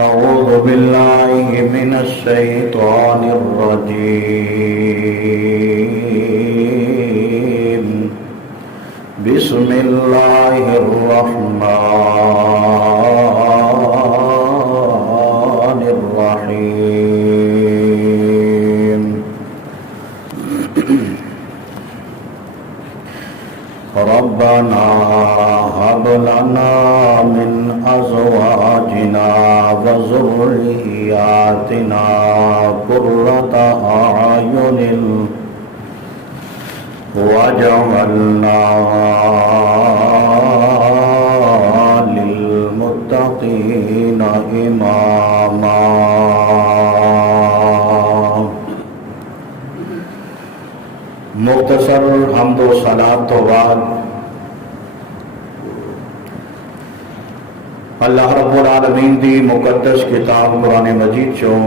أعوذ بالله من الشيطان الرجيم بسم الله الرحمن الرحيم ربنا هب لنا من أزواجنا وذرياتنا قرة أعين واجعلنا للمتقين إماما. مختصر حمد و صلاۃ تو بعد اللہ رب العالمین دی مقدس کتاب قرآن مجید چوں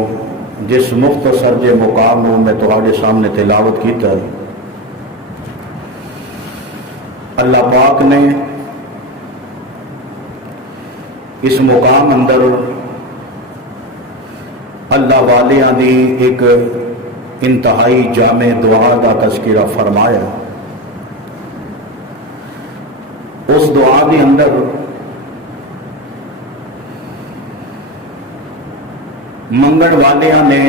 جس مختصر جے مقام نوں میں تہاڈے سامنے تلاوت کیتا ہے، اللہ پاک نے اس مقام اندر اللہ والیاں دی ایک انتہائی جامع دعا کا تذکرہ فرمایا. اس دعا کے اندر منگن والیاں نے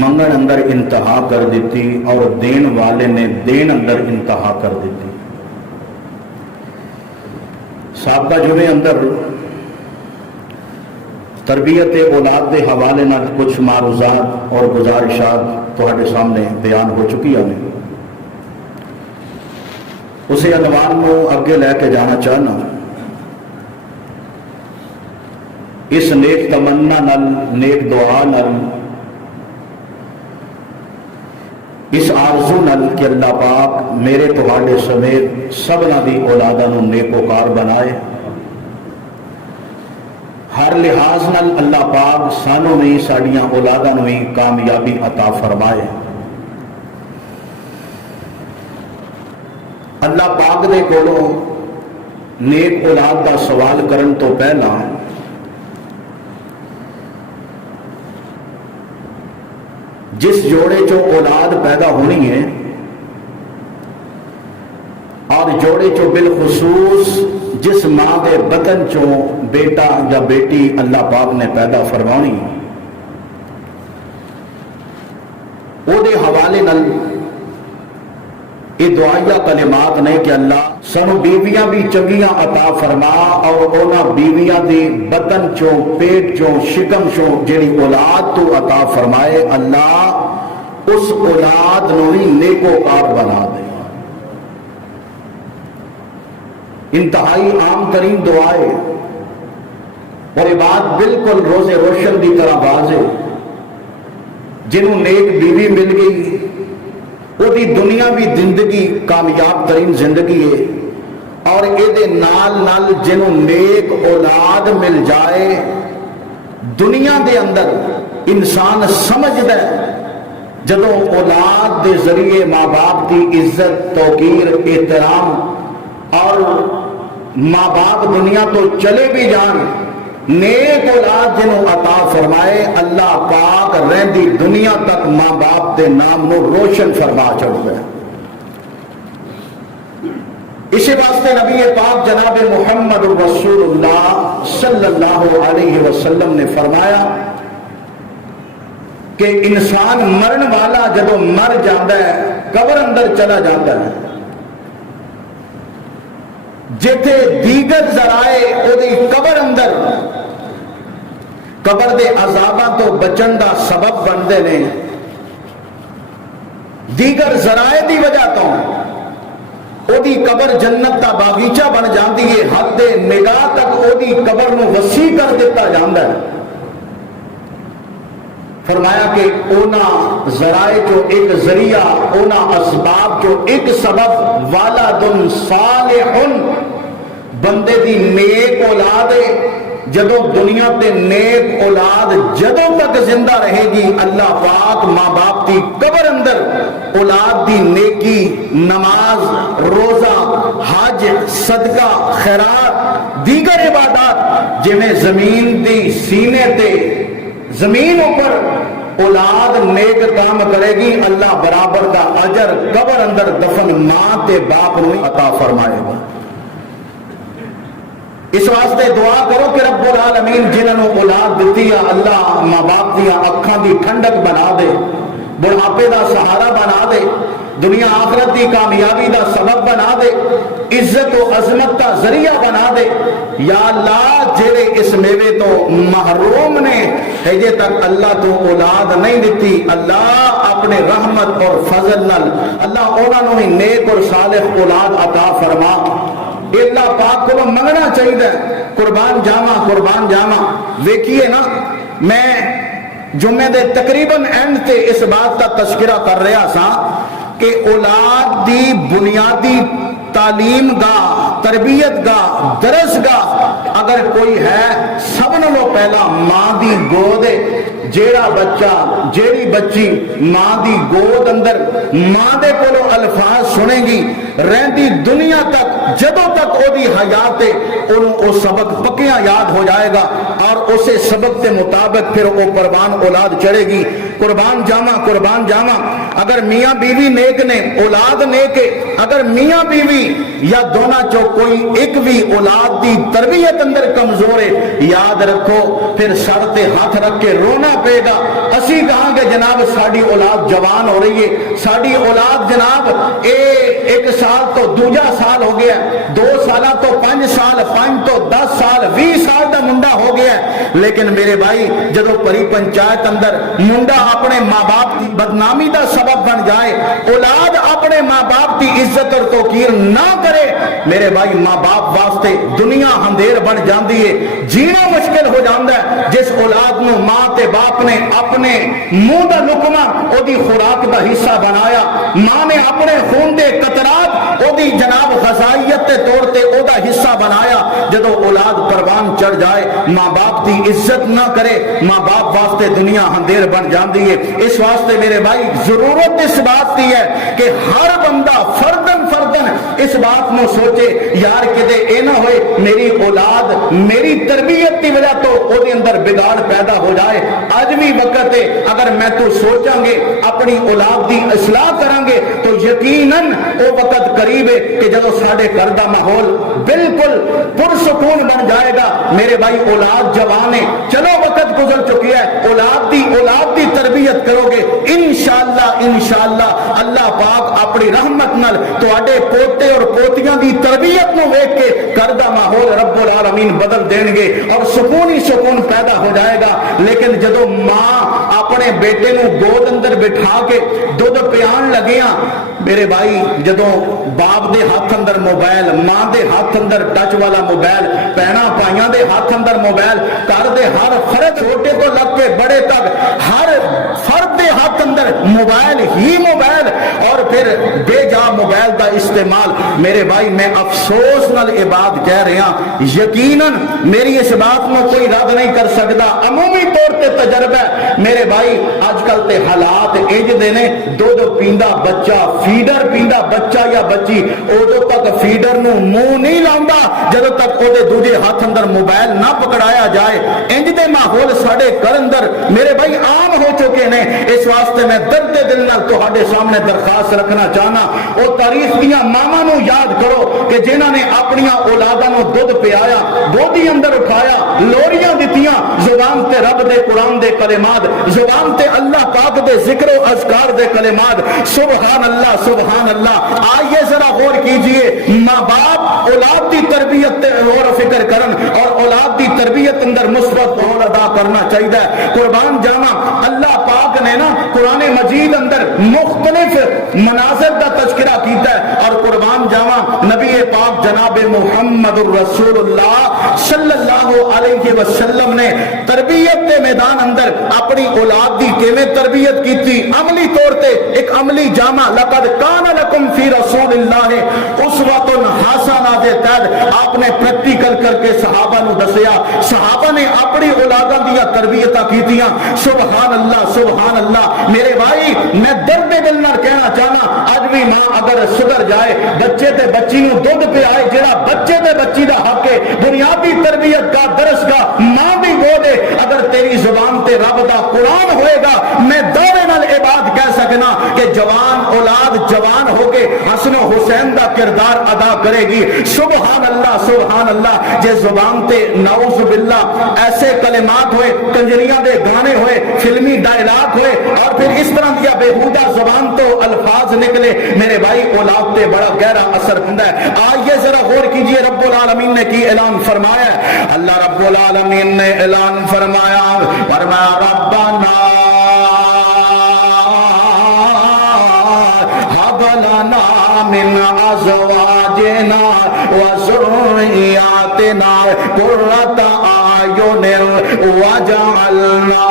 منگن اندر انتہا کر دیتی اور دین والے نے دین اندر انتہا کر دیتی. سابقہ جمعے اندر تربیت اولاد کے حوالے نال کچھ معروضات اور گزارشات تہاڈے سامنے بیان ہو چکی ہیں. اسے عنوان کو اگے لے کے جانا چاہنا. اس نیک تمنا نال، نیک دعا نال، اس آرزو نال کہ اللہ پاک میرے تہاڈے سمیت سبنا دی اولاداں نوں نیکوکار بنائے. ہر لحاظ نال اللہ پاک سانوں میں ساڈیاں اولاداں نوں کامیابی عطا فرمائے. اللہ پاک دے کولوں نیک اولاد دا سوال کرن تو پہلا جس جوڑے چوں اولاد پیدا ہونی ہے اور جوڑے چوں بالخصوص جس ماں دے بطن چوں بیٹا یا بیٹی اللہ پاک نے پیدا فرمانی، او دے حوالے نال یہ دعائیہ کلمات نے کہ اللہ سانو بیویاں بھی چنگیاں عطا فرما اور اونا بیویاں دی بطن چوں پیٹ چوں شکم چوں جڑی اولاد تو عطا فرمائے، اللہ اس اولاد نو ہی نیکوکار بنا دے. انتہائی عام ترین دعائے اور یہ بات بالکل روز روشن کی طرح واضح. جنہوں نیک بیوی مل گئی وہ دی دنیا بھی زندگی کامیاب ترین زندگی ہے، اور یہ نال نال جنہوں نیک اولاد مل جائے دنیا دے اندر انسان سمجھدا ہے جدوں اولاد دے ذریعے ماں باپ کی عزت توقیر احترام اور ماں باپ دنیا تو چلے بھی جان، نیک اولاد جنہوں عطا فرمائے اللہ پاک رہندی دنیا تک ماں باپ دے نام نو روشن فرما چڑھتا ہے. اسی واسطے نبی پاک جناب محمد رسول اللہ صلی اللہ علیہ وسلم نے فرمایا کہ انسان مرن والا جدوں مر جاتا ہے قبر اندر چلا جاتا ہے، جتھے دیگر ذرائع او دی قبر اندر قبر دے عذاباں تو بچن دا سبب بنتے ہیں، دیگر ذرائع دی وجہ تو او دی قبر جنت دا باغیچہ بن جاتی ہے، حد نگاہ تک او دی قبر نو وسیع کر دیتا جاتا ہے. فرمایا کہ اونا ذرائع جو ایک ذریعہ اونا اسباب جو ایک سبب والد صالح بندے دی نیک اولاد جدوں دنیا تے نیک اولاد جدوں تک زندہ رہے گی اللہ پاک ماں باپ دی قبر اندر اولاد دی نیکی نماز روزہ حج صدقہ خیرات دیگر عبادات جویں زمین دی سینے تے زمین اوپر اولاد نیک کام کرے گی اللہ برابر دا اجر قبر اندر دفن ماں تے باپ نو عطا فرمائے گا۔ اس واسطے دعا کرو کہ رب العالمین جنہوں اولاد دیتی ہے اللہ ماں باپ دیا اکھاں دی ٹھنڈک بنا دے، بڑھاپے دا سہارا بنا دے، دنیا آخرت دی کامیابی دا سبب بنا دے، عزت و عظمت دا ذریعہ بنا دے۔ یا اللہ جڑے اس میوے تو محروم نے ہجے تک اللہ تو اولاد نہیں دیتی، اللہ اپنے رحمت اور فضل نال اللہ انہاں نوں نیک اور صالح اولاد عطا فرما۔ اللہ پاک کو منگنا چاہیے، قربان جاواں ویکھیے نا، میں جمعے دے تقریباً اینڈ تے اس بات کا تذکرہ کر رہا سا کہ اولاد دی بنیادی تعلیم گاہ تربیت گاہ درس گاہ اگر کوئی ہے سب نالوں پہلا ماں دی گود ہے۔ جیڑا بچہ جیڑی بچی ماں دی گود اندر ماں دے کولو الفاظ سنے گی رہندی دنیا تک جدوں تک او دی حیات ہے انہوں او سبق پکیاں یاد ہو جائے گا اور اسے سبق کے مطابق پھر او پروان اولاد چڑھے گی۔ قربان جاواں اگر میاں بیوی نیک نے اولاد نیک ہے، اگر میاں بیوی یا دونوں چو کوئی ایک بھی اولاد دی تربیت اندر کمزور ہے یاد رکھو پھر سر تے ہاتھ رکھ کے رونا پے گا۔ اسی کہاں کہ جناب ساڑی اولاد جوان ہو رہی ہے، ساڑی اولاد جناب ایک سال تو دوجا سال ہو گیا، 2 سالہ تو 5 سال، 5 تو 10 سال 20 سال دا منڈا ہو گیا ہے۔ لیکن میرے بھائی جدو پری پنچایت اندر منڈا اپنے ماں باپ کی بدنامی دا سبب بن جائے، اولاد اپنے ماں باپ کی عزت اور توقیر نہ کرے، میرے بھائی ماں باپ واسطے دنیا اندھیر بن جاندی ہے، جینا مشکل ہو جاندہ ہے۔ جس اولاد نو ماں تے باپ نے اپنے منہ دا لقمہ او دی خوراک دا حصہ بنایا، ماں نے اپنے خون دے قطرات او دی جناب غذائیت تے طور تے او دا حصہ بنایا، جدو اولاد پروان چڑھ جائے ماں باپ دی عزت نہ کرے ماں باپ واسطے دنیا اندھیر بن جاندی ہے۔ اس واسطے میرے بھائی ضرورت اس بات کی ہے کہ ہر بندہ فردن اس بات میں سوچے یار کدے اے نہ ہوئے میری اولاد میری تربیت کی وجہ تو او دے اندر بگاڑ پیدا ہو جائے۔ آج بھی وقت ہے اگر میں تو سوچاں گے اپنی اولاد دی اصلاح کریں گے تو یقیناً وہ وقت قریب ہے کہ جب ساڑھے گھر دا ماحول بالکل پرسکون بن جائے گا۔ میرے بھائی اولاد جوان ہے، چلو وقت گزر چکی ہے، اولاد دی تربیت کرو گے انشاءاللہ اللہ پاک اپنی رحمت نال تواڈے پوتے اور پوتیاں دی تربیت نو ویکھ کے گھر دا ماحول رب العالمین بدل دین گے اور سکون ہی سکون پیدا ہو جائے گا۔ لیکن جدو ماں اپنے بیٹے نو گود اندر بٹھا کے دودھ پیان لگیاں، میرے بھائی جدو باپ دے ہاتھ اندر موبائل، ماں دے ہاتھ اندر ٹچ والا موبائل، پینا پائیاں دے ہاتھ اندر موبائل، گھر دے ہر فرد چھوٹے تو لگ کے بڑے تک ہر فرد دے ہاتھ اندر موبائل ہی موبائل اور پھر بے جا موبائل دا استعمال، میرے بھائی میں افسوس نال یہ بات کہہ رہا، یقیناً میری اس بات میں کوئی رد نہیں کر سکتا، عمومی طور تے تجربہ میرے بھائی آج کل تے حالات انج دے نے، دودھ پیندا بچہ فیڈر پیندا بچہ یا بچی ادو تک فیڈر نو منہ نہیں لاؤندا جدو تک او دے دوجے ہاتھ اندر موبائل نہ پکڑایا جائے۔ انج دے ماحول ساڈے گھر اندر میرے بھائی عام ہو چکے نے۔ اس واسطے میں درد دل نال تہاڈے سامنے درخواست رکھنا چاہنا، او تاریخ دیاں ماواں نو یاد کرو کہ جنہاں نے اپنیاں اولاداں نو دودھ پیا، گودی اندر اٹھایا، لوریاں دتیاں، زبان تے رب دے قرآن دے کلمات، زبان تے اللہ پاک دے ذکر و اذکار دے کلمات، سبحان اللہ۔ آئیے ذرا غور کیجئے، ماں باپ اولاد دی تربیت تے غور و فکر کرن اور اولاد دی تربیت اندر مثبت رول ادا کرنا چاہیے۔ قربان جاواں اللہ پاک نے نا قرآن مجید اندر مختلف مناظر دا تذکرہ کیتا ہے اور قربان جاواں نبی پاک جناب محمد الرسول اللہ صلی اللہ علیہ وسلم نے تربیت دے میدان اندر اپنی اولاد دی کیویں تربیت کیتی عملی طور تے ایک عملی جامع لقد کان لکم فی رسول اللہ اسوۃ حسنہ دے تحت آپ نے پریکٹیکل کر کے صحابہ نو دسیا، صحابہ نے اپنی اولاداں دی تربیتاں کیتیاں. سبحان اللہ سبحان اللہ. میرے بھائی میں درد دل نال کہنا چاہنا اج بھی ماں اگر سدھر جائے بچے تے بچی نو دودھ پائے جڑا بچے تے بچی دا حق ہے بنیادی تربیت کا درس کا ماں بھی وہ دے. اگر تیری زبان تے رب دا قرآن ہوئے گا میں دعوے نال اے بات کہہ سکنا کہ جوان اولاد جوان ہو کے حسن و حسین دا کردار ادا کرے گی. سبحان اللہ سبحان اللہ. جے زبان تے نعوذ باللہ ایسے کلمات ہوئے کنجریاں دے گانے ہوئے فلمی ڈائلاگ ہوئے اور پھر اس طرح دیا بےہودہ زبان تو الفاظ نکلے میرے بھائی اولاد تے بڑا گہرا اثر ہوندا ہے. آئیے ذرا غور کیجئے رب العالمین نے کی اعلان فرمایا ہے. اللہ رب العالمین نے اعلان فرمایا ربنا هب لنا من ازواجنا وذرياتنا قرة اعين واجعلنا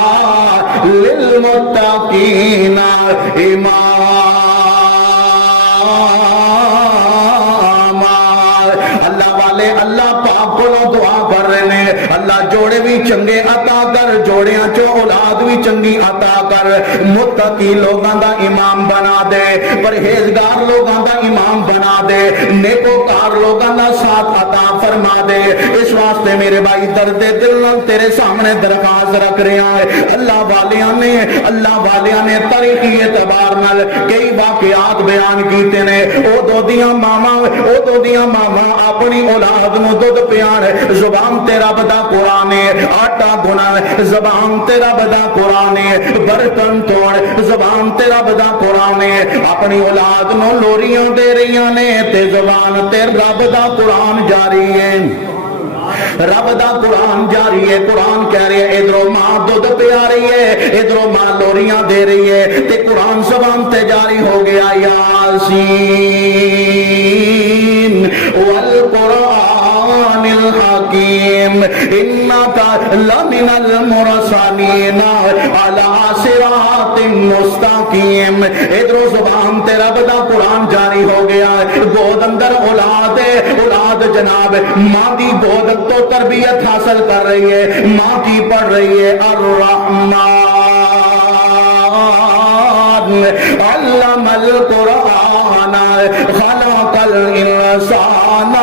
للمتقين اماما. اللہ والے اللہ پاک کو دعا کر رہے ہیں اللہ جوڑے بھی چنگے عطا کر، جوڑیاں چو اولاد بھی چنگی عطا کر، متقی لوگاں دا امام بنا دے، پرہیزگار لوگاں دا امام بنا دے، نیکوکار لوگاں دا ساتھ عطا فرما دے. اس واسطے میرے بھائی درد دل نال تیرے سامنے درخواست رکھ رہے ہیں. اللہ والیاں نے تاریخی اعتبار نال کئی واقعات بیان کیتے نے. او دو دیاں ماما اپنی اولاد نو دودھ پیان زبان تے رب دا قرآن آٹا گنن زبان تے رب دا قرآن برتن توڑ زبان تے رب دا قرآن اپنی اولاد نو لوریاں دے رہیاں نے تے زبان تے رب دا قرآن جاری ہے. رب دا قرآن جاری ہے. قرآن کہہ رہے ہیں ادھروں ماں دودھ پیا رہی ہے ادھروں ماں لوریاں دے رہی ہے تے قرآن زبان تے جاری ہو گیا. یاسین والقرآن الحکیم انک لمن المرسلین علی صراط مستقیم. ادھروں زبان تے رب دا قرآن جاری ہو گیا. گود اندر اولاد ہے، اولاد جناب ماں دی گود تو تربیت حاصل کر رہی ہے. ماں کی پڑھ رہی ہے الرحمن علم القرآن خلق الانسان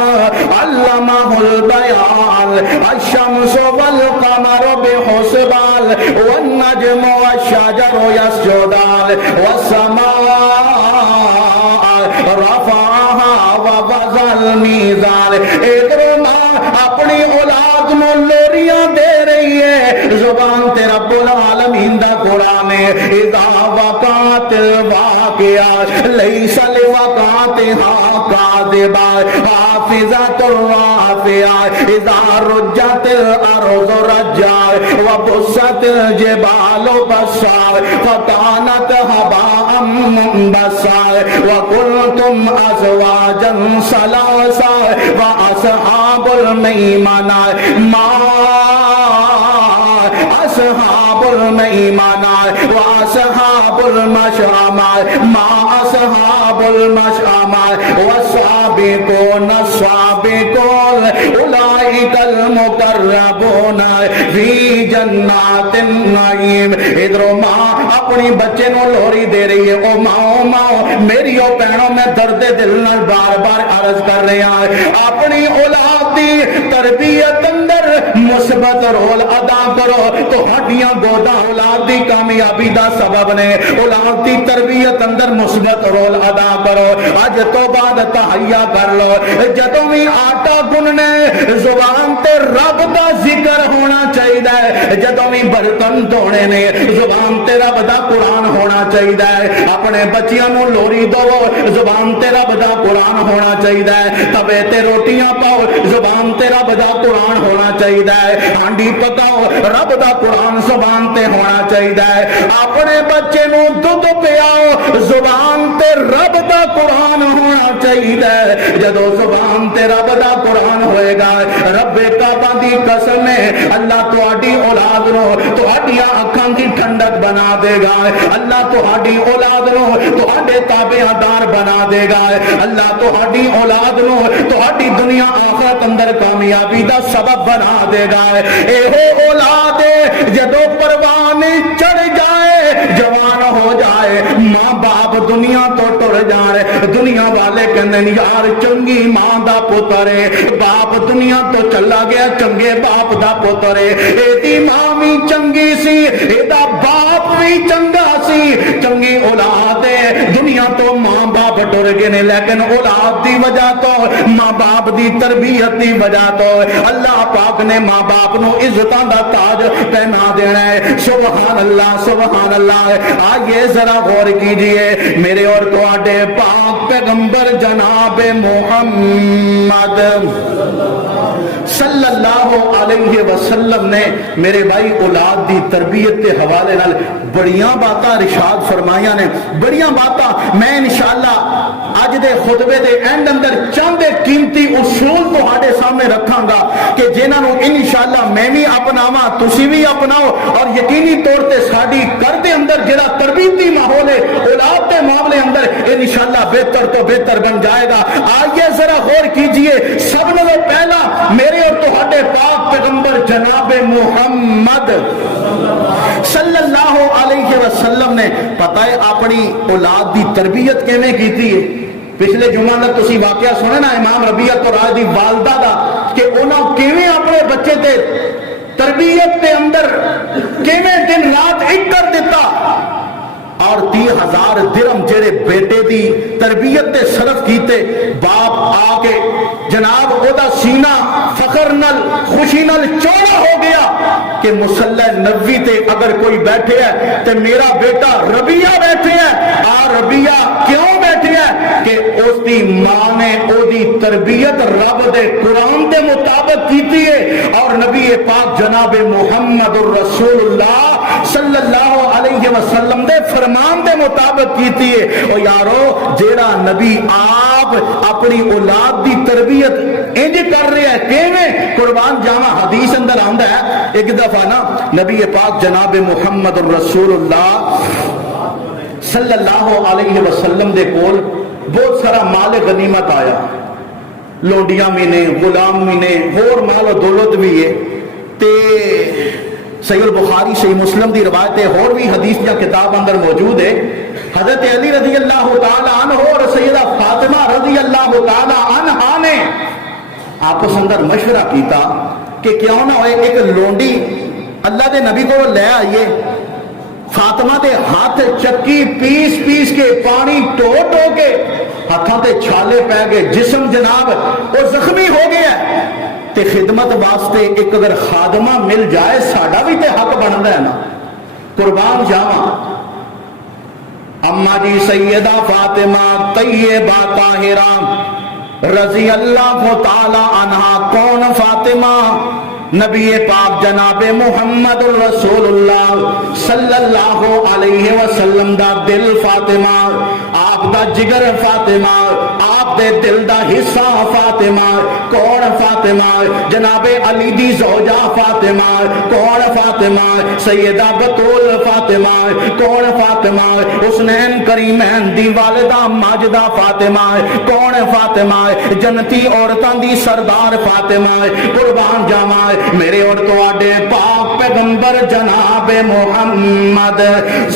علمہ البیان الشمس والقمر بحسبان والنجم والشجر یسجدان والسماء رفعها ووضع الميزان. ادھر ماں اپنی اولاد نو لوریاں دے رہی ہے زبان تے رب العالمین دا قرآن ہے. اذا وقعت الواقعہ لیس لوقعتها کاذبہ حافظۃ الرافعہ اذا رجت الارض رجا وبست الجبال بسا فكانت هباء منبثا وكنتم ازواجا ثلاثا واصحاب المیمنہ ما اصحاب المیمنہ واصحاب المشأمہ ما اصحاب المشأمہ والسابقون السابقون اولئک المقربون فی جنات النعیم. ادھر ماں اپنی بچے نو لوری دے رہی ہے. او ماں میری او بہنوں میں درد دل نال بار بار عرض کر رہے ہیں اپنی اولاد دی تربیت اندر مثبت رول ادا کرو تو ہڈیاں گودا اولاد دی کامیابی دا سبب نے. اولاد دی تربیت اندر مثبت رول ادا کرو. اج تو بعد تہیا کر لو جدوں بھی آٹا گننے زبان تے رب دا ذکر ہونا چاہیے. جدوں بھی برتن دھونے نے زبان تے رب دا قرآن ہونا چاہیے. اپنے بچیاں نو لوری دو زبان تے رب دا قرآن ہونا چاہیے. توے تے روٹیاں پاؤ زبان تے رب دا قرآن ہونا چاہیے. ہانڈی پکاؤ رب دا قرآن زبان تے ہونا چاہیے. اپنے بچے نو دودھ پیاؤ، زبان تے رب دا قرآن ہونا چاہیے۔ جدو زبان تے رب دا قرآن ہوئے گا، رب کعبہ دی قسم ہے اللہ تہاڈی اولاد نو تہاڈیاں اکھاں دی ٹھنڈک بنا دے گا، اللہ تہاڈی اولاد نو تہاڈے تابعدار بنا دے گا، اللہ تہاڈی اولاد نو تہاڈی دنیا آخرت اندر کامیابی دا سبب بنا دے گا۔ اے اولاد جدو پروان چڑھ جائے، جوان ہو جائے، ماں باپ دنیا تو ٹر جائے، دنیا والے کہندے یار چنگی ماں دا پتر ہے، باپ دنیا تو چلا گیا چنگے باپ دا پتر ہے، ایدی ماں بھی چنگی سی، ایدا باپ بھی چنگا سی، چنگی اولاد ہے۔ دنیا تو ماں باپ ٹر گئے نے، لیکن اولاد دی وجہ تو ماں باپ دی تربیت دی وجہ تو اللہ پاک نے ماں باپ نو عزتاں دا تاج پہنا دینا ہے۔ سبحان اللہ سبحان اللہ۔ آئیے ذرا غور کیجئے، میرے اور تواڈے پاک پیغمبر جناب محمد صلی اللہ علیہ وسلم نے میرے بھائی اولاد دی تربیت کے حوالے نال بڑیاں باتاں ارشاد فرمائیاں نے، بڑیاں باتاں میں انشاءاللہ اج دے خطبے دے اینڈ اندر چند قیمتی اصول تہاڈے سامنے رکھاں گا کہ جنہاں نو انشاءاللہ میں بھی اپناواں، تسی بھی اپناؤ، اور یقینی طور تے ساڈی گھر دے اندر جڑا تربیتی ماحول ہے اولاد کے معاملے اندر انشاءاللہ بہتر تو بہتر بن جائے گا۔ آئیے ذرا غور کیجئے، سب سے پہلا میرے اور تہاڈے پاک پیغمبر جناب محمد صلی اللہ علیہ وسلم نے پتہ ہے اپنی اولاد دی تربیت کیویں کیتی ہے۔ پچھلے جمعہ میں تسی واقعہ سنے نا امام ربیعۃ الرائے دی والدہ دا کہ انہاں کیویں اپنے بچے تے تربیت کے اندر کیویں دن رات ایک کر دیتا، اور 30,000 درہم جڑے بیٹے دی تربیت تے صرف کیتے، باپ آ کے جناب او دا سینہ فخر نل خوشی نل چوڑا ہو گیا کہ مصلی نبوی تے اگر کوئی بیٹھے ہے تے میرا بیٹا ربیہ بیٹھے ہے۔ ربیہ کیوں بیٹھے ہے کہ اس دی ماں نے او دی تربیت رب دے قرآن دے مطابق کیتی ہے، اور نبی پاک جناب محمد الرسول اللہ صلی اللہ علیہ وسلم دے فرمان دے مطابق کیتی ہے۔ او یارو جیڑا نبی آپ اپنی اولاد دی تربیت انج کر رہے ہیں کیویں قربان جاواں، حدیث اندر آندا ہے ایک دفعہ نا نبی پاک جناب محمد الرسول اللہ صلی اللہ علیہ وسلم دے کول بہت سارا مال غنیمت آیا، لونڈیاں بھی نے، غلام بھی نے، اور مال و دولت بھی ہے تے صحیح البخاری صحیح مسلم دی روایت ہے، اور بھی حدیث یا کتاب اندر موجود ہے۔ حضرت علی رضی اللہ تعالی عنہ اور سیدہ فاطمہ رضی اللہ تعالی عنہا نے آپس اندر مشورہ کیتا کہ کیوں نہ ہوئے ایک لونڈی اللہ دے نبی کو لے آئیے، فاطمہ دے ہاتھ چکی پیس پیس کے پانی ٹو ٹو کے ہاتھاں تے چھالے پہ گئے، جسم جناب وہ زخمی ہو گیا تے خدمت واسطے ایک اگر خادمہ مل جائے ساڈا بھی تے حق بندا ہے نا، قربان جاواں۔ اما جی سیدہ فاطمہ طیبہ طاہرہ رضی اللہ تعالی عنہا، کون فاطمہ؟ نبی پاک جناب محمد الرسول اللہ صلی اللہ علیہ وسلم دا دل فاطمہ، آپ دا جگر فاطمہ، آپ دے دل دا حصہ فاطمہ۔ کون فاطمہ؟ جناب علی دی زوجہ فاطمہ۔ کون فاطمہ؟ سیدہ بطول فاطمہ۔ کون فاطمہ؟ حسنین کریمین دی والدہ ماجدہ فاطمہ۔ کون فاطمہ؟ جنتی عورتاں دی سردار فاطمہ۔ قربان جاواں میرے اور تواڈے پاک پیغمبر جناب محمد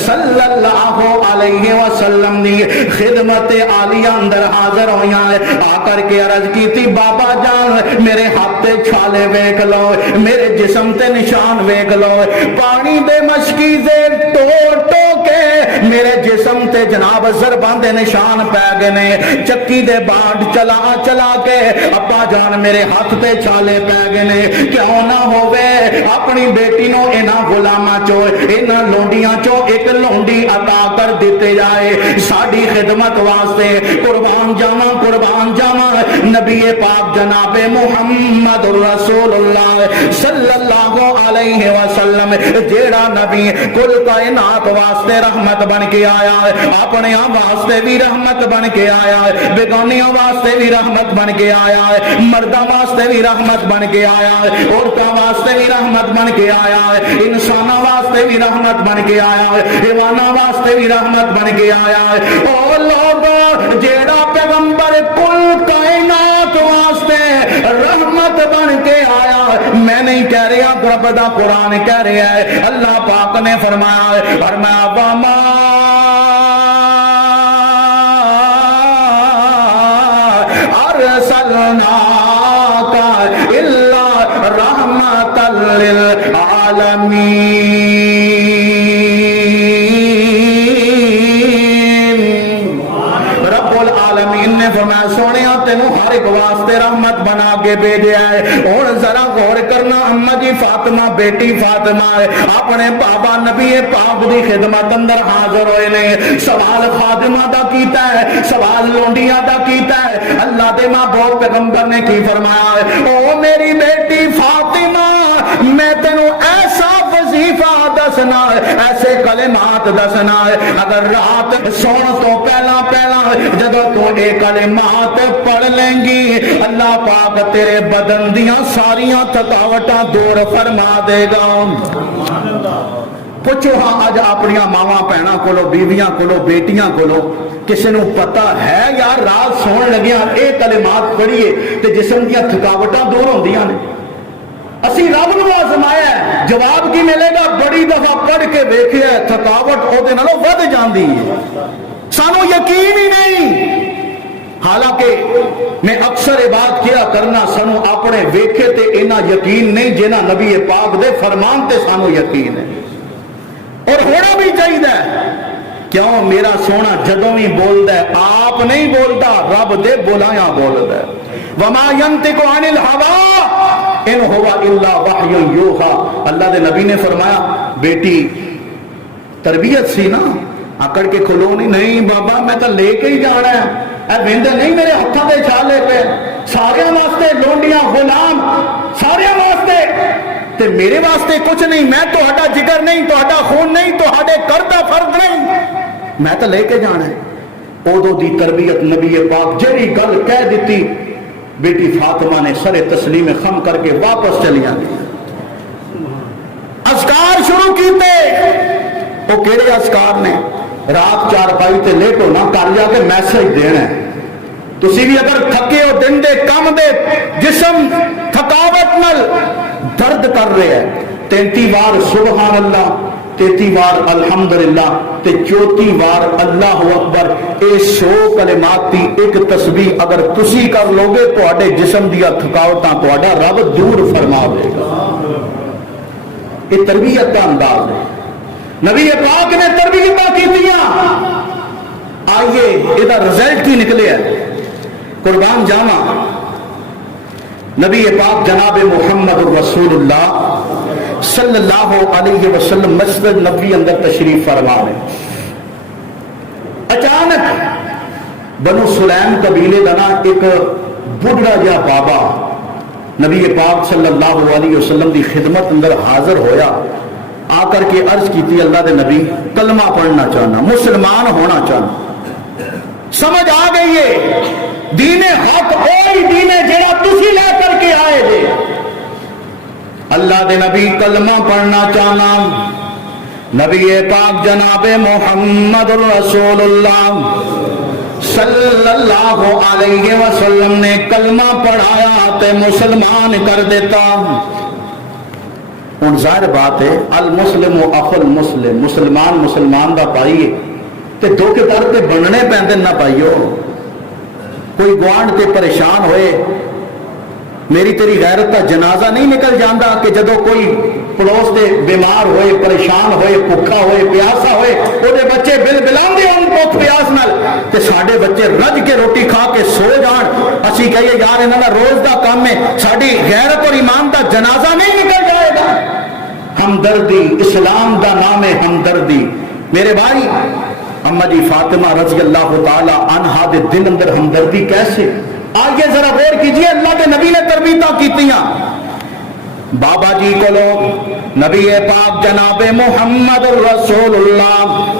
صلی اللہ علیہ وسلم دی خدمت عالیہ اندر حاضر ہویاں، آ کر کے عرض کی تھی بابا جان میرے ہاتھ تے چھالے ویکھ لو، میرے جسم تے نشان ویکھ لو، پانی دے مشکی زیر ٹو ٹو کے میرے جسم تے جناب ضرباں دے نشان پے گئے نے، چکی دے بانڈ چلا چلا کے ابا جان میرے ہاتھ تے چھالے پے گئے نے، کیوں نہ ہووے اپنی بیٹی نو انہاں غلاماں چو انہاں لونڈیاں چو ایک لونڈی عطا کر دیتے جائے ساڈی خدمت واسطے۔ قربان جاواں قربان جاواں نبی پاک جناب محمد رسول اللہ صلی اللہ علیہ وسلم جیڑا نبی کل کائنات واسطے رحمت بن کے آیا ہے, اپنے واسطے بھی رحمت بن کے آیا ہے, بیگانیوں واسطے بھی رحمت بن کے آیا ہے, مردوں واسطے بھی رحمت بن کے آیا ہے, عورتوں واسطے بھی رحمت بن کے آیا ہے, انسانوں واسطے بھی رحمت بن کے آیا ہے, حیوانوں واسطے بھی رحمت بن کے آیا ہے. او لوگوں, جیڑا پیغمبر کل کائنات واسطے رحمت بن کے آیا ہے, میں نہیں کہہ رہا, رب دا قرآن کہہ رہا ہے, اللہ پاک نے فرمایا ہے, فرمایا وما ارسلناک الا رحمۃ للعالمین. رب العالمین نے فرمایا سونیا تینوں ہر ایک واسطے رحمت بنا کے بھیجا ہے. اور ذرا غور کرنا, اما جی فاطمہ بیٹی فاطمہ ہے, اپنے بابا نبی پاک دی خدمت اندر حاضر ہوئے نے, سوال خادمہ دا کیتا ہے, سوال لونڈیاں دا کیتا ہے. اللہ دے محبوب پیغمبر نے کی فرمایا ہے, او میری بیٹی فاطمہ, میں تینوں ایسا وظیفہ دسنا ہے, ایسے کلمات دسنا ہے, اگر رات سون تو پہلا پہلا جدو تو ایک کلمات پڑھ لیں گی, اللہ پاک تیرے بدن دیاں ساریاں تھکاوٹاں دور فرما دے گا. پوچھو ہاں اج اپنی ماواں بہناں کولو, بیویاں کولو, بیٹیاں کولو کسی نو پتا ہے یار رات سون لگیا اے کلمات پڑھیے تے جسم دیاں تھکاوٹاں دور ہوندیاں نے؟ اسی رب نو آزمایا ہے, جواب کی ملے گا, بڑی دفعہ پڑھ کے دیکھیا ہے تھکاوٹ او دے نالوں ود جاندی ہے, سانو یقین ہی نہیں. حالانکہ میں اکثر یہ بات کیا کرنا, سانو اپنے ویکھے تے اینا یقین نہیں جنہ نبی پاک دے فرمان تے سانو یقین ہے, اور ہونا بھی چاہیے. کیوں؟ میرا سونا جدوں بھی بولدا ہے, آپ نہیں بولتا, رب دے بولایا بولدا ہے. وما ينطق عن الهوى ان هو الا وحی یوحى. اللہ دے نبی نے فرمایا بیٹی تربیت سی نا, اکڑ کے کھلو نہیں بابا میں تو لے کے ہی جانا ہے, اے ویندے نہیں میرے ہتھاں تے چھالے پے, سارے واسطے لونڈیاں غلام, سارے واسطے تے میرے واسطے کچھ نہیں, میں تہاڈا جگر نہیں, تہاڈا خون نہیں, تہاڈے کر دا فرد نہیں, میں تو لے کے جانا ہے. اودوں دی تربیت نبی پاک جڑی گل کہہ دیتی, بیٹی فاطمہ نے سر تسلیم خم کر کے واپس چلی گئی. اذکار شروع کیتے, وہ کہڑے اذکار نے؟ رات چارپائی تے لیٹو نا, کر جا کے میسج دینا ہے. تسی بھی اگر تھکے ہو, دن دے کم دے جسم تھکاوٹ نال درد کر رہے ہیں, 33 بار سبحان اللہ, 33 بار الحمدللہ تے 34 بار اللہ اکبر, اے 100 کلمات دی ایک تسبیح اگر تسی کر لوگے تواڈے جسم دیا تھکاوٹاں تواڈا رب دور فرما دے گا. یہ تربیت کا انداز ہے, نبی پاک نے تربیتاں کیتیاں. آئیے یہ رزلٹ کی نکلے ہے, قربان جاواں نبی پاک جناب محمد رسول اللہ صلی اللہ علیہ وسلم مسجد نبوی اندر تشریف فرما ہے. اچانک بنو سلیم قبیلے کا نا ایک بڑھڑا جا بابا نبی پاک صلی اللہ علیہ وسلم دی خدمت اندر حاضر ہویا, آ کر کے عرض کی اللہ دے نبی کلمہ پڑھنا چاہنا, مسلمان ہونا چاہنا. سمجھ آ گئی ہے دین حق وہی دین ہے جڑا تسی لے کر کے آئے جے. اللہ دے نبی کلمہ پڑھنا چاہنا. نبی پاک جناب محمد رسول اللہ صلی اللہ علیہ وسلم نے کلمہ پڑھایا تے مسلمان کر دیتا. ہن ظاہر بات ہے المسلم اخو المسلم, مسلمان مسلمان دا بھائی ہے تے دھوکے دار تے بننے پیندے نہ پائیو. کوئی گوانڈ تے پریشان ہوئے, میری تیری غیرت کا جنازہ نہیں نکل جاندہ کہ جدو کوئی پڑوس دے بیمار ہوئے, پریشان ہوئے, بھوکا ہوئے, پیاسا ہوئے, وہ دے بچے بل بلاندے ان کو پیاس نال تے ساڈے بچے رج کے روٹی کھا کے سو جان, اسی کہیے یار انہاں دا روز دا کام ہے, ساڈی غیرت اور ایمان دا جنازہ نہیں نکل جائے گا. ہمدردی, اسلام دا نام ہے ہمدردی. میرے بھائی اما جی فاطمہ رضی اللہ تعالی عنہا دے دل اندر ہمدردی کیسے؟ آئیے ذرا غور کیجئے, اللہ کے نبی نے تربیتاں کیتیاں. بابا جی کو لوگ نبی پاک جناب محمد رسول اللہ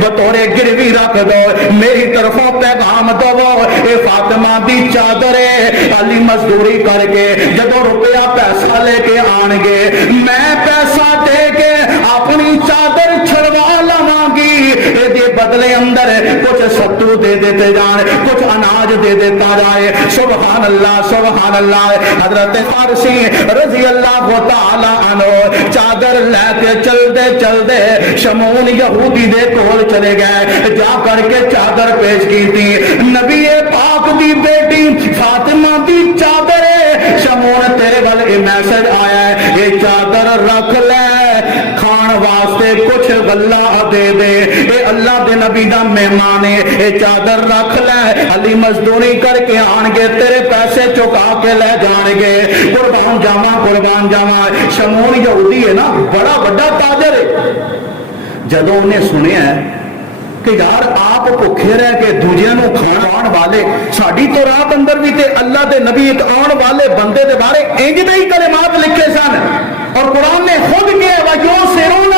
بطورے گروی رکھ دو، میری طرفوں پیغام دو، اے فاطمہ دی چادر علی مزدوری کر کے جدو روپیہ پیسہ لے کے آن گے، میں پیسہ دے کے اپنی چادر چھڑوا لواں گی، یہ بدلے اندر کچھ ستو دے دیتے جان، کچھ اناج دے دیتا جائے۔ سبحان اللہ سبحان اللہ۔ حضرت فارسی رضی اللہ تعالی عنہ چادر لے کے چل دے شمون یہودی دے کول چلے گئے، جا کر کے چادر پیش کی تھی، نبی پاک دی بیٹی فاطمہ دی چادر ہے، شمون تیرے گل یہ میسج آیا ہے، یہ چادر رکھ لے، کھان واسطے کچھ غلہ دے دے، اے اللہ دے نبی دا مہمان ہے، اے چادر رکھ لے، علی مزدوری کر کے آن گے، تیرے پیسے چکا کے لے جان گے، قربان جاواں۔ شمون یہودی ہے نا، بڑا بڑا تاجر ہے، جدو انہیں سنیا ہے کہ یار آپ بھوکے رہ کے دوجیاں نو کھان والے، ساڈی تو رات اندر بھی تے اللہ دے نبی ایک آن والے بندے دے بارے انج دے ہی کلمات لکھے سن، اور قرآن نے خود کہے وَيُؤْثِرُونَ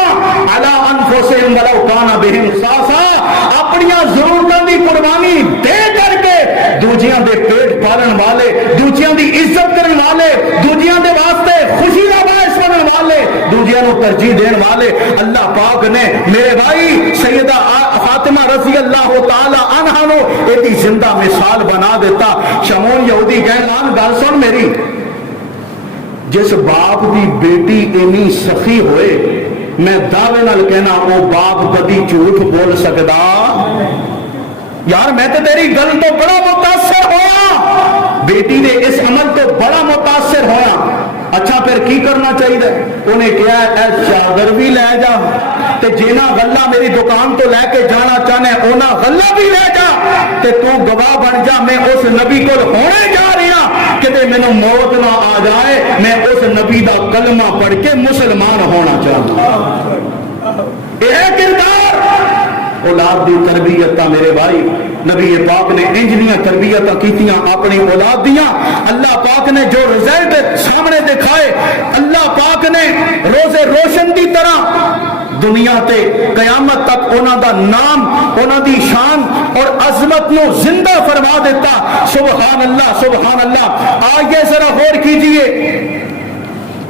عَلَىٰ أَنفُسِهِمْ وَلَوْ كَانَ بِهِمْ خَصَاصَةٌ، اپنیاں ضرورتاں دی قربانی دے کر کے دوجیاں دے پیٹ پالن والے، دوجیاں دی عزت کرن والے، دوجیاں دے واسطے خوشی دا باعث بنن والے، دوجیاں نو ترجیح دین والے اللہ پاک نے میرے بھائی سیدہ فاطمہ رضی اللہ تعالی عنہا نو ایک زندہ مثال بنا دیتا۔ شمون یہودی کہن گل سن میری، جس باپ دی بیٹی اینی سخی ہوئے، میں دعوے نال کہنا وہ باپ کدی جھوٹ بول سکدا؟ یار میں تے تیری گل تو بڑا متاثر ہویا، بیٹی نے اس عمل تو بڑا متاثر ہویا، اچھا پھر کی کرنا چاہیے؟ انہیں کہا اے چادر بھی لے جا، تے جینا غلہ میری دکان تو لے کے جانا چاہنے اونا غلہ بھی لے جا، تے تو گواہ بن جا میں اس نبی کو ہونے جا رہی ہوں کہ میں نے موت نہ آ جائے، میں اس نبی دا کلمہ پڑھ کے مسلمان ہونا چاہتا ہوں۔ یہ کردار اولاد دی تربیت میرے بھائی، نبی پاک نے انجنیاں تربیت کیتیاں اپنی اولاد دیاں، اللہ پاک نے جو رزلٹ سامنے دکھائے، اللہ پاک نے روزے روشن دی طرح دنیا تے قیامت تک انہاں دا نام، انہاں دی شان اور عظمت نو زندہ فرما دیتا۔ سبحان اللہ سبحان اللہ۔ آئیے ذرا غور کیجئے،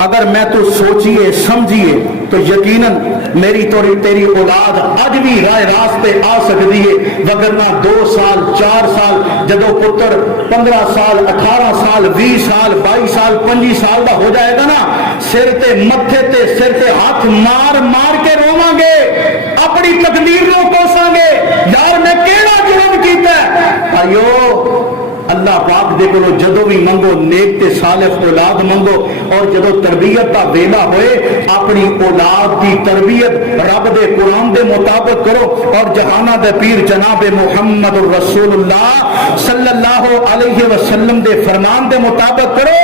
اگر میں تو سوچیے سمجھیے تو یقیناً میری تو تیری اولاد اج بھی رائے راستے آ سکتی ہے، وگرنہ 2 سال 4 سال جدو پتر 15 سال 18 سال 20 سال 22 سال 25 سال دا ہو جائے گا نا، سر تے متھے تے سر تے ہاتھ مار مار کے روواں گے، اپنی تقدیر نو کوساں گے، یار میں کیڑا جرم کیتا ہے؟ بھائیو اللہ پاک دے کولو جدو بھی منگو نیک تے صالح اولاد منگو، اور جدو تربیت دا ویلا ہوئے اپنی اولاد دی تربیت رب دے قرآن دے مطابق کرو، اور جہانہ دے پیر جناب محمد الرسول اللہ صلی اللہ علیہ وسلم دے فرمان دے مطابق کرو،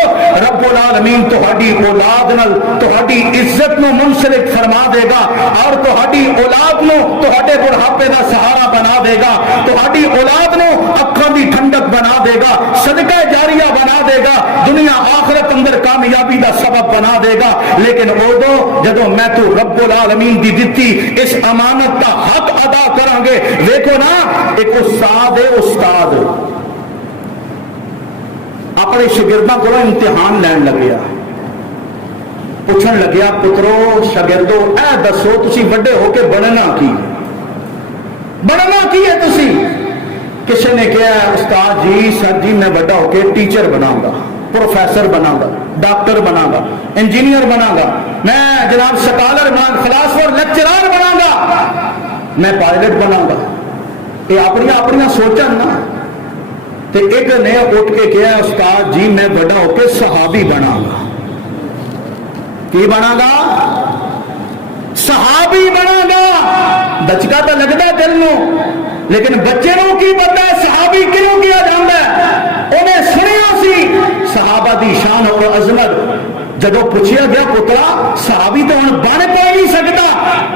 رب العالمین تہاڈی اولاد نال تہاڈی عزت نو منسلک فرما دے گا، اور تہاڈی اولاد نو تہاڈے بڑھاپے دا سہارا بنا دے گا، تہاڈی اولاد نو اکھاں دی ٹھنڈک بنا دے گا، صدقہ جاریہ بنا دے گا، دنیا آخرت اندر کامیابی دا سبب بنا دے گا۔ لیکن اودو جدو میں تو رب العالمین دی دتی اس امانت کا حق ادا کریں گے۔ دیکھو نا ایک استاد ہے، استاد اپنے شاگرداں کو امتحان لین لگیا، پوچھن لگیا پترو شاگردو اے دسو تسی بڑے ہو کے بننا کی ہے تسی؟ کسی نے کہا استاد جی سر جی میں بڑا ہو کے ٹیچر بناؤں گا، پروفیسر بناؤں گا، ڈاکٹر بناؤں گا، انجینئر بناؤں گا، میں جناب سکالر بناؤں گا، فلاسفر لیکچرار بناؤں گا، میں پائلٹ بناؤں گا۔ یہ اپنی سوچن نا، تو ایک نے اٹھ کے کہا استاد جی میں بڑا ہو کے صحابی بناؤں گا۔ کی بنا گا؟ صحابی بنا گا۔ دچکا تو لگتا دل نو، لیکن بچے نو کی پتا ہے صحابی کیوں کیا جاتا ہے؟ انہیں سنیا سی صحابہ دی شان اور عظمت، جدو پوچھیا گیا پترا صحابی تو ہن بن کوئی نہیں سکتا،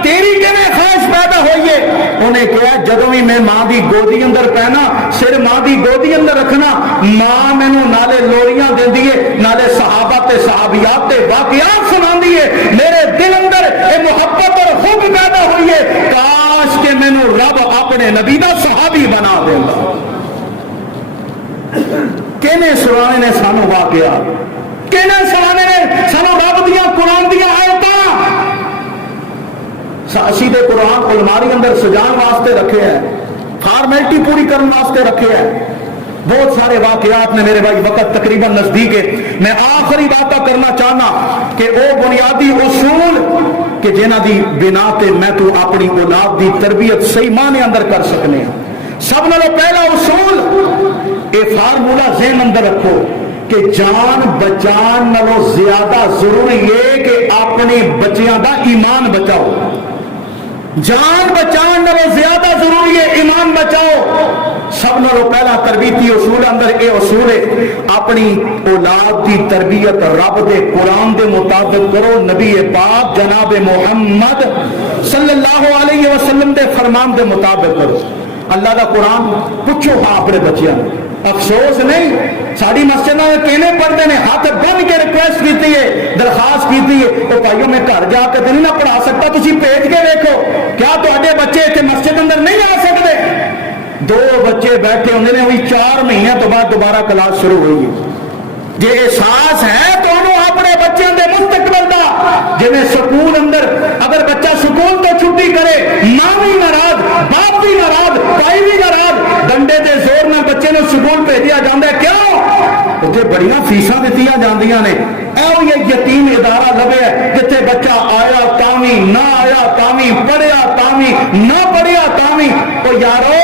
تیری کیویں خواہش پیدا ہوئی ہے؟ انہیں کہا جدو بھی میں ماں دی گودی اندر پہنا، سر ماں دی گودی اندر رکھنا، ماں مینوں نالے لوریاں دیندی ہے، نالے صحابہ تے صحابیات تے واقعات سناندی ہے، میرے دل اندر اے محبت اور حب پیدا ہوئی ہے، کاش کہ مینوں اپنے نبی دا صحابی بنا دینا. کہنے سنانے نے سانو واقعہ, کہنے سنانے نے سانو رب دیا قرآن دیا آیتاں. اسی دے قرآن الماری اندر سجان واسطے رکھے ہیں, فارمیلٹی پوری کرنے واسطے رکھے ہیں. بہت سارے واقعات نے میرے بھائی, وقت تقریباً نزدیک ہے. میں آخری بات کرنا چاہنا کہ وہ بنیادی اصول کہ جنہ دی بنا تے میں تو اپنی اولاد دی تربیت صحیح معنی اندر کر سکنے ہیں. سب نالوں پہلا اصول اے فارمولا ذہن اندر رکھو کہ جان بچان نالوں زیادہ ضروری ہے کہ اپنے بچیاں دا ایمان بچاؤ. جان بچان نالوں زیادہ ضروری ہے ایمان بچاؤ. سب نالوں پہلا تربیتی اصول اندر اے اصول ہے اپنی اولاد کی تربیت رب دے قرآن دے مطابق کرو, نبی پاک جناب محمد صلی اللہ علیہ وسلم دے فرمان دے مطابق کرو. اللہ دا قرآن پوچھو ہاں اپنے بچیاں. افسوس نہیں ساری مسجد میں کہنے پڑھتے ہیں, ہاتھ بن کے ریکویسٹ کی ہے, درخواست کی ہے, تو بھائیوں میں گھر جا کے نہیں نہ پڑھا سکتا, تسی بھیج کے دیکھو کیا تہاڈے بچے اتنے مسجد اندر نہیں آ سکتے. 2 بچے بیٹھے ہوندے نے, وہی 4 مہینے تو بعد دوبارہ کلاس شروع ہوئی ہے. جی احساس ہے تو اپنے بچوں کے مستقبل کا, جی سکول اندر اگر بچہ سکول تو چھٹی کرے, ماں بھی ناراض, باپ بھی ناراض, بھائی بھی ناراض, ڈنڈے دے زور میں بچے نے سکول بھیجا جاتا ہے. کیوں؟ اتنے بڑیاں فیساں دیتی جاندیاں نے. یہ یتیم ادارہ لبے جتنے بچہ آیا تاویں, نہ آیا تاویں, پڑھیا تاویں, نہ پڑھیا تاویں. تو یارو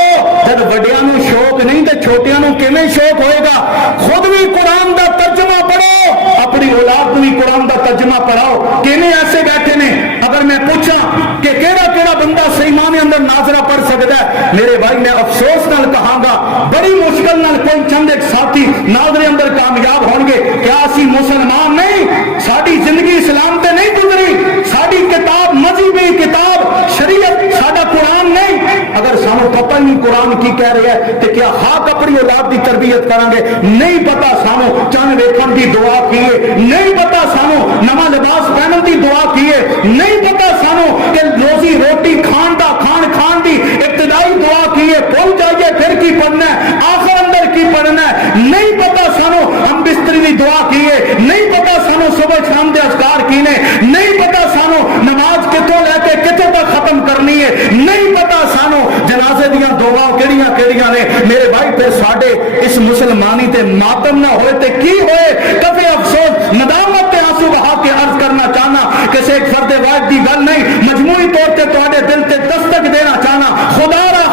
جب وڈیاں نو شوق نہیں تو چھوٹیاں نو کیویں شوق ہوئے گا؟ خود بھی قرآن دا ترجمہ پڑھو, اپنی اولاد کو بھی قرآن دا ترجمہ پڑھاؤ. کیویں ایسے بیٹھے نے, اگر میں پوچھا کہ کیڑا کیڑا بندہ صحیح معنی اندر ناظرہ پڑھ سکتا ہے, میرے بھائی میں افسوس نال کہاں گا بڑی مشکل نال کوئی چند ایک ساتھی ناظرے اندر کامیاب ہون گے. کیا اسی مسلمان نہیں؟ ساری زندگی اسلام تے نہیں گزری, ساری کتاب مذہبی کتاب شریعت ساڈا قرآن نہیں. اگر سانو پتہ ہی نہیں قرآن کی کہہ رہا ہے تو کیا خاک اپنی اولاد کی تربیت کریں گے؟ نہیں پتا سانو چند ویکھن کی دعا کیے, نہیں پتا سانو نواں لباس پہنن کی دعا کیے, نہیں پتا سانو کہ روزی روٹی کھان دا کھان دی ابتدائی دعا کیے. بھول جائیے پھر کی پڑھنا ہے, آخر اندر کی پڑھنا ہے. نہیں پتا سانو ہم بستری دی دعا کیے, نہیں پتا سانو صبح شام دے اذکار کینے, نہیں پتا سانو نماز کتوں لے کے کتوں تک ختم کرنی ہے, نہیں پتا سانو جنازے دیاں دعا کیڑیاں کیڑیاں نے. میرے بھائی پھر ساڈے اس مسلمانی تے ماتم نہ ہوئے تے کی ہوئے؟ کفے افسوس ندامت تے آنسو بہا کے عرض کرنا چاہنا کہ ایک فرد واحد دی گل نہیں, مجموعی طور تے تواڈے دل تے دستک دینا چاہنا. خدا را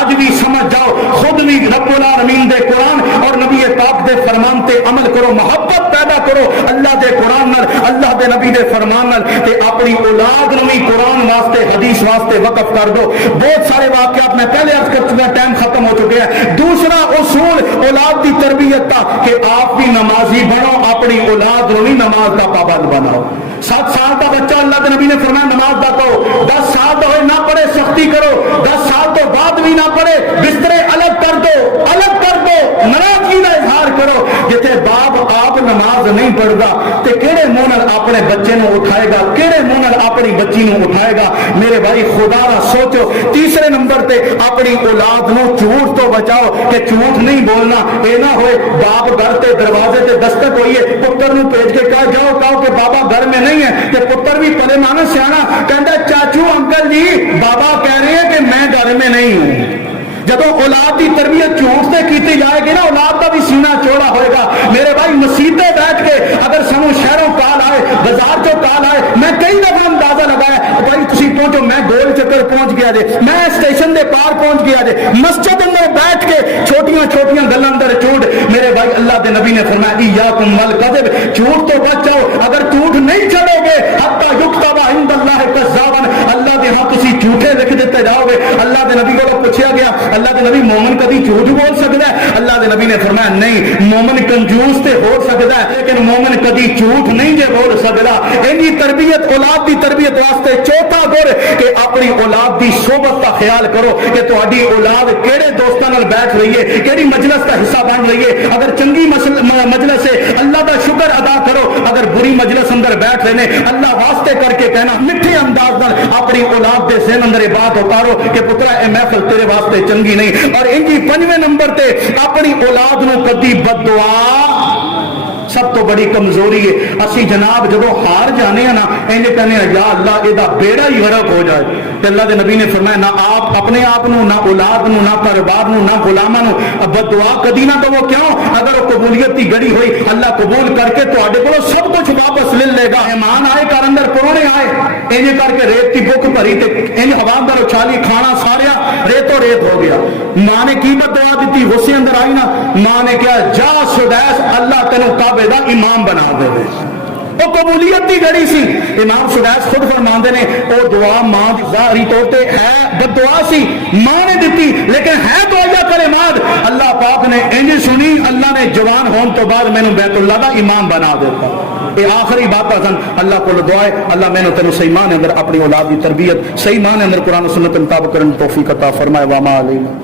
اج بھی سمجھ جاؤ, خود بھی رب العالمین دے قرآن اور نبی پاک دے فرمان تے عمل کرو, محبت پیدا کرو اللہ دے قرآن نال, اللہ دے نبی دے فرمان نال, تے اپنی اولاد نو بھی قرآن واسطے حدیث واسطے وقف کر دو. بہت سارے واقعات میں پہلے عرض کر چکا, ٹائم ختم ہو چکے ہیں. دوسرا اصول اولاد کی تربیت کا کہ آپ بھی نمازی بنو, اپنی اولاد نو بھی نماز کا پابند بناؤ. 7 سال کا بچہ اللہ کے نبی نے فرمایا نماز دا کہو, 10 سال کا ہوئے نہ پڑھے سختی کرو, 10 سال تو بعد بھی نہ پڑھے, بسترے الگ کر دو, ناراضگی کا اظہار کرو. جتنے باپ آپ نماز نہیں پڑھتا تو کہڑے منہ نال اپنے بچے نو اٹھائے گا, کہڑے منہ نال اپنی بچی نو اٹھائے گا؟ میرے بھائی خدا را سوچو. تیسرے نمبر تے اپنی اولاد نو جھوٹ تو بچاؤ کہ جھوٹ نہیں بولنا. اے نہ ہوئے باپ گھر تے دروازے تے دستک ہوئیے, پتر نو بھیج کے کہو کہ بابا گھر میں نہیں ہے, تے پتر بھی پلے مانا سیانا کہندا چاچو انکل جی بابا کہہ رہے ہیں کہ میں گھر میں نہیں ہوں. جب اولاد کی تربیت جھوٹ سے کی جائے گی نا, اولاد کا بھی سینہ چوڑا ہوئے گا. میرے بھائی مسیطیں بیٹھ کے اگر سمو شہروں کال آئے, بازار چو کال آئے, میں کئی دفعہ اندازہ لگایا بھائی تسی پہنچو, میں گول چکر پہنچ گیا جے, میں اسٹیشن دے پار پہنچ گیا جے, مسجد اندر بیٹھ کے چھوٹیاں گلاں اندر جھوٹ. میرے بھائی اللہ دے نبی نے فرمایا ایاکم والکذب, جھوٹ تو بچ جاؤ. اگر جھوٹ نہیں چلو گے حتی یکتب عند اللہ کذابا, اللہ دے ہاں تسی جھوٹے لکھ دیتے جاؤ گے. اللہ دے نبی کو پوچھا گیا اللہ دے نبی مومن کبھی جھوٹ بول سکتا ہے؟ اللہ دے نبی نے فرمایا نہیں, مومن کنجوس تے ہو سکتا ہے لیکن مومن کبھی جھوٹ نہیں جے بول سکتا. اینی تربیت اولاد دی تربیت واسطے چوتھا گر کہ اپنی اولاد دی صحبت کا خیال کرو کہ تہاڈی اولاد کیڑے دوستاں نال بیٹھ رہی ہے, کیڑی مجلس کا حصہ بن رہی ہے. اگر چنگی مجلس ہے اللہ دا شکر ادا کرو, اگر بری مجلس اندر بیٹھ رہے نے اللہ واسطے کر کے کہنا میٹھے انداز نال اپنی اپنی اولاد دے ذہن اندر بات اتارو کہ پترا اے محفل تیرے واسطے چنگی نہیں. اور انجی 5ویں نمبر تے اپنی اولاد نو کدی بد دعا سب تو بڑی کمزوری ہے. اسی جناب جدو ہار جانے ہیں نا انج کہنے ہیں یا اللہ ادا بیڑا ہی غرق ہو جائے. کہ اللہ دے نبی نے فرمایا نہ آپ اپنے آپ نو، نہ اولاد نو، نہ کاروبار نو، نہ غلاماں نو بد دعا کدی نہ دو. کیوں؟ اگر وہ قبولیت کی گڑی ہوئی اللہ قبول کر کے تواڈے کولوں سب کچھ واپس لے لے گا. مہمان آئے گھر اندر پرونے آئے انج کر کے ریت کی بک بھری تے انج ہوا اندر اچھالی کھانا سارا ریتو ریت ہو گیا. ماں نے کی بد دعا دیتی؟ غصے اندر آئی نا ماں نے کیا جا سدیس اللہ تینوں کعبے دا امام بنا دے. وہ قبولیت کی گڑی سی. امام سدیس خود فرماندے نے وہ دعا ماں دی ظاہری طور تے ہے بد دعا سی ماں نے دیتی لیکن ہے دعا کلمات اللہ پاک نے انج سنی. اللہ نے جوان ہون تو بعد مینوں بیت اللہ دا امام بنا دیتا. یہ آخری بات سن. اللہ کو دعائے اللہ میں نے تینوں صحیح معنی اندر اپنی اولاد کی تربیت صحیح معنی اندر قرآن و سنت مطابق کرنے توفیق عطا فرمائے. وما علینا